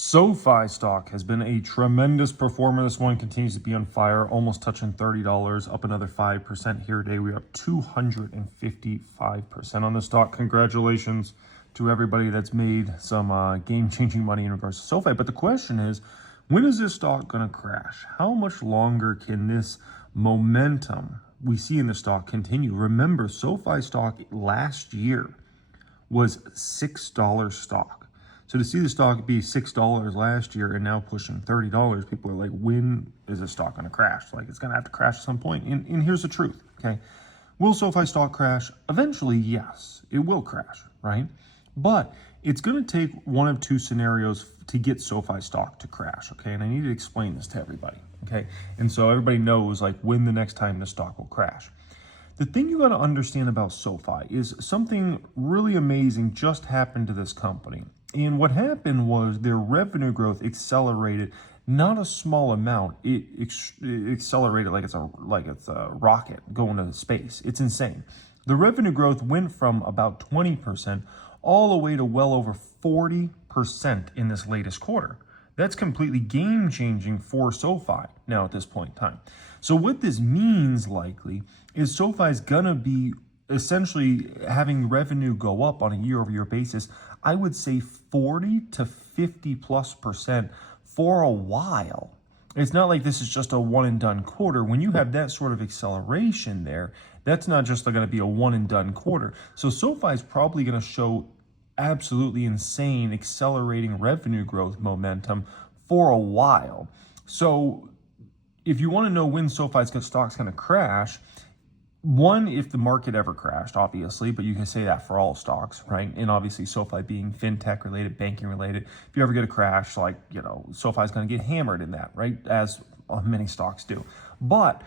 SoFi stock has been a tremendous performer. This one continues to be on fire, almost touching $30, up another 5% here today. We're up 255% on the stock. Congratulations to everybody that's made some game-changing money in regards to SoFi. But the question is, when is this stock going to crash? How much longer can this momentum we see in the stock continue? Remember, SoFi stock last year was $6 stock. So to see the stock be $6 last year and now pushing $30, people are like, when is this stock going to crash? Like, it's going to have to crash at some point. And here's the truth, okay? Will SoFi stock crash? Eventually, yes, it will crash, right? But it's going to take one of two scenarios to get SoFi stock to crash, okay? And I need to explain this to everybody, okay? And so everybody knows, like, when the next time the stock will crash. The thing you got to understand about SoFi is something really amazing just happened to this company. And what happened was their revenue growth accelerated, not a small amount. It accelerated like it's a rocket going to space. It's insane. The revenue growth went from about 20% all the way to well over 40% in this latest quarter. That's completely game-changing for SoFi now at this point in time. So what this means likely is SoFi is going to be essentially having revenue go up on a year-over-year basis, I would say 40 to 50+% for a while. It's not like this is just a one-and-done quarter. When you have that sort of acceleration there, that's not just going to be a one-and-done quarter. So SoFi is probably going to show absolutely insane accelerating revenue growth momentum for a while. So if you want to know when SoFi's stock's going to crash, one, if the market ever crashed, obviously, but you can say that for all stocks, right? And obviously SoFi being fintech related, banking related, if you ever get a crash, like, you know, SoFi's going to get hammered in that, right? As many stocks do. But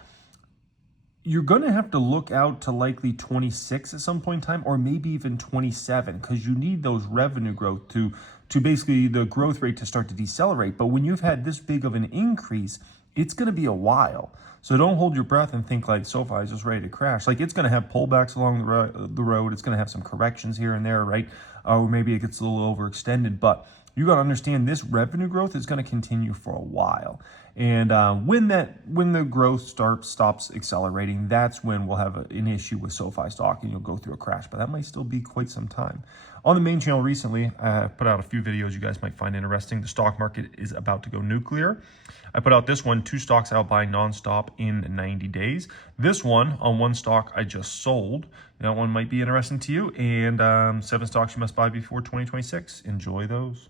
you're going to have to look out to likely 26 at some point in time, or maybe even 27, because you need those revenue growth to basically the growth rate to start to decelerate. But when you've had this big of an increase, it's going to be a while. So don't hold your breath and think like SoFi is just ready to crash. Like, it's going to have pullbacks along the road. It's going to have some corrections here and there, right? Or maybe it gets a little overextended. But you got to understand this revenue growth is going to continue for a while. And when the growth stops accelerating, that's when we'll have an issue with SoFi stock and you'll go through a crash. But that might still be quite some time. On the main channel recently, I put out a few videos you guys might find interesting. The stock market is about to go nuclear. I put out this one, 2 stocks I'll buy nonstop in 90 days. This one on 1 stock I just sold. That one might be interesting to you. And 7 stocks you must buy before 2026. Enjoy those.